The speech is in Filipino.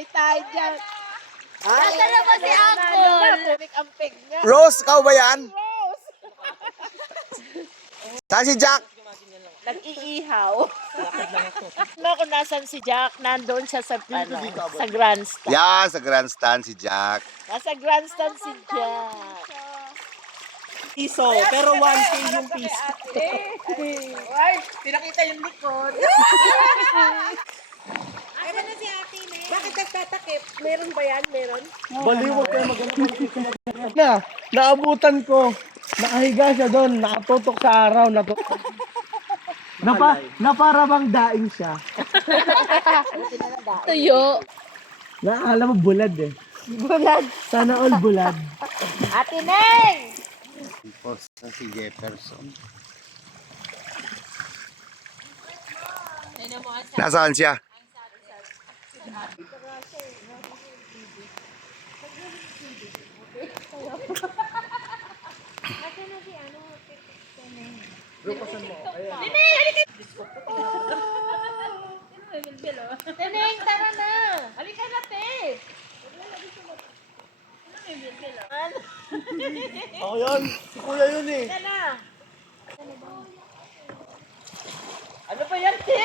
Ay, tayo dyan. Nasa na ba si Uncle? Rose, ikaw ba yan? Saan si Jack? Nag-iihaw. No, kung nasan si Jack, nandoon siya sa, sa grandstand. Yan, sa grandstand si Jack. Nasa grandstand si Jack. Piso, pero 1K yung piso. Ay, pinakita yung likod. Asa na si ate na Bakit nagtatakip? Meron ba yan? Meron? Baliw, huwag kayo maganda. Naabutan ko. Nakahiga siya doon. Nakatutok sa araw. Na para bang daing siya. Tuyo. Alam mo, bulad eh. Bulag. Sana all bulad. Ate Neng! Post na si Jefferson. Nasaan siya? Neng, tara na! Halika na, te! Ako yun. Si kuya yun eh. Halika na! Ano ba yan, te?